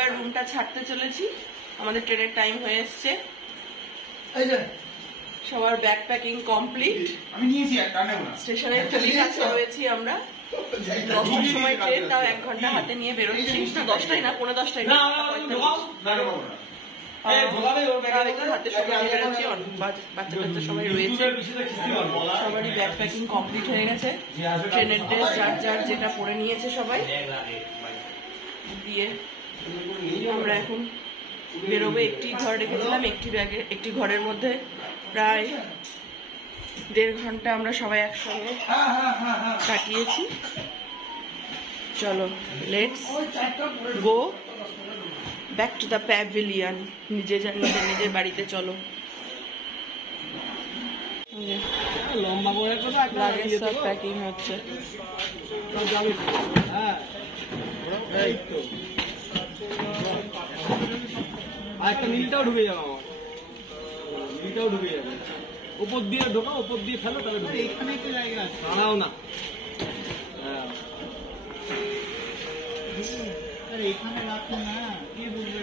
এবার রুমটা ছাড়তে চলেছি, আমাদের ট্রেনের টাইম হয়ে এসছে। সবার ব্যাগ প্যাকিং কমপ্লিট। আমি নিয়েছি, স্টেশনে খালি কাছে রয়েছি আমরা। 10টার সময় ট্রেন, তাও 1 ঘন্টা হাতে নিয়ে বেরোচ্ছি। 10টায় না, 10:45টায়। হাতে সবাই বেরোচ্ছি, বাচ্চা কাচ্চা সবাই রয়েছে, সবারই ব্যাগ প্যাকিং কমপ্লিট হয়ে গেছে। ট্রেনের ড্রেস যার যার যেটা পরে নিয়েছে সবাই দিয়ে আমরা এখন বেরোবো। একটি ঘর রেখেছিলাম, একটি ঘরের মধ্যে প্রায় 1.5 ঘন্টা আমরা সবাই একসঙ্গে কাটিয়েছি। চলো, let's go back to the pavilion. নিজের বাড়িতে চলো। লাগেজ সব প্যাকিং হচ্ছে। একটা নীলটাও ঢুকে যাবে, আমার নীলটাও ঢুকে যাবে। উপর দিয়ে ঢোকা, উপর দিয়ে ফেলো, তাহলে এখানে তো জায়গা আছে, দাঁড়াও না। এখানে রাখো না, কে বুঝবে?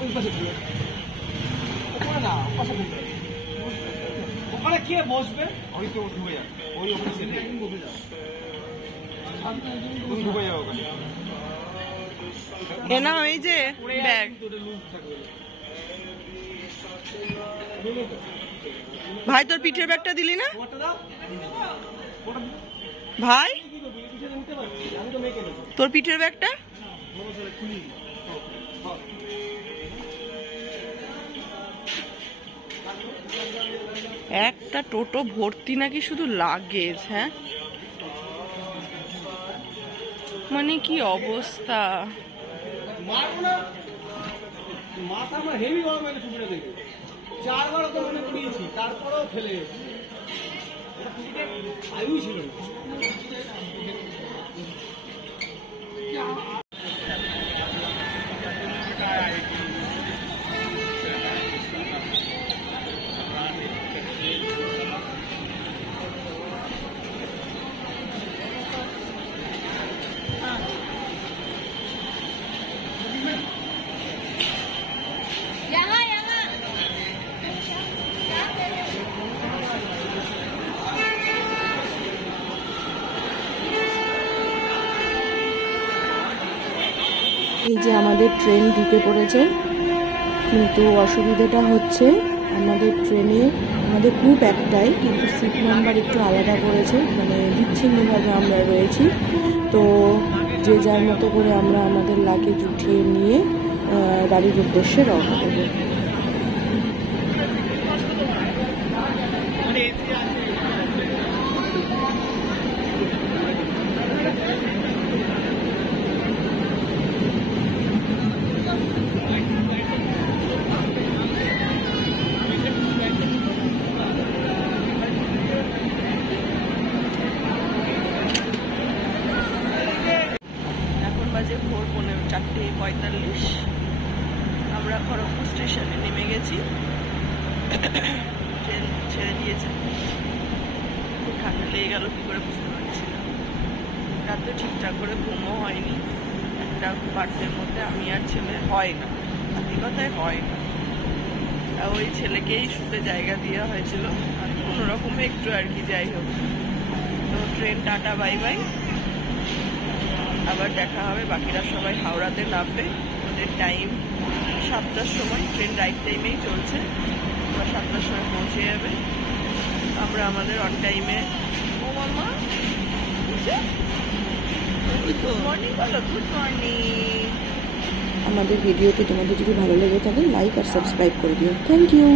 ওই পাশে ওখানে না, পাশে ওখানে কে বসবে? ওই তো ঢুকে যাবে, ওই ওখানে সেটা বসে যাও, তুমি ঢুকে যাও ওখানে। এ না, এই যে ব্যাগ। ভাই, তোর পিঠের ব্যাগটা দিলি না ভাই? তোর পিঠের ব্যাগটা একটা টোটো ভর্তি নাকি শুধু লাগেজ। হ্যাঁ, মানে কি অবস্থা। মাথা আমার হেভি গরম হয়ে ছুটিটা দেখে 4বার ওখানে পুড়িয়েছি, তারপরেও ফেলে গেছি। আয়ু ছিল না। এই যে আমাদের ট্রেন ঢুকে পড়েছে, কিন্তু অসুবিধাটা হচ্ছে আমাদের ট্রেনে আমাদের গ্রুপ একটাই, কিন্তু সিট নাম্বার একটু আলাদা করেছে, মানে বিচ্ছিন্নভাবে আমরা রয়েছি। তো যে যার মতো করে আমরা আমাদের লাগেজ উঠিয়ে নিয়ে বাড়ির উদ্দেশ্যে রওনা দেবো। ভোর 4:45 আমরা খড়গপুর স্টেশনে নেমে গেছি। ট্রেন ছেড়ে দিয়েছে। খুব ঠান্ডা লেগে গেল, কি করে বুঝতে পারছি না। রাতে ঠিকঠাক করে ঘুমও হয়নি। একটা বার্থের মধ্যে আমি আর ছেলে হয় না, সত্যি কথায় হয় না। ওই ছেলেকেই শুতে জায়গা দেওয়া হয়েছিল, আর কোনো রকমে একটু আর কি, যাই হোক। তো ট্রেন টাটা বাই বাই, আবার দেখা হবে। বাকিরা সবাই হাওড়াতে নামবে, ওদের টাইম 7টার সময়, ট্রেন রাইট টাইমেই চলছে। ওরা 7টার সময় পৌঁছে যাবে, আমরা আমাদের অন টাইমে। ও মামা, গুড মর্নিং বলো। Good morning. আমাদের ভিডিওটি তোমাদের যদি ভালো লেগে থাকে লাইক আর সাবস্ক্রাইব করে দিও। Thank you.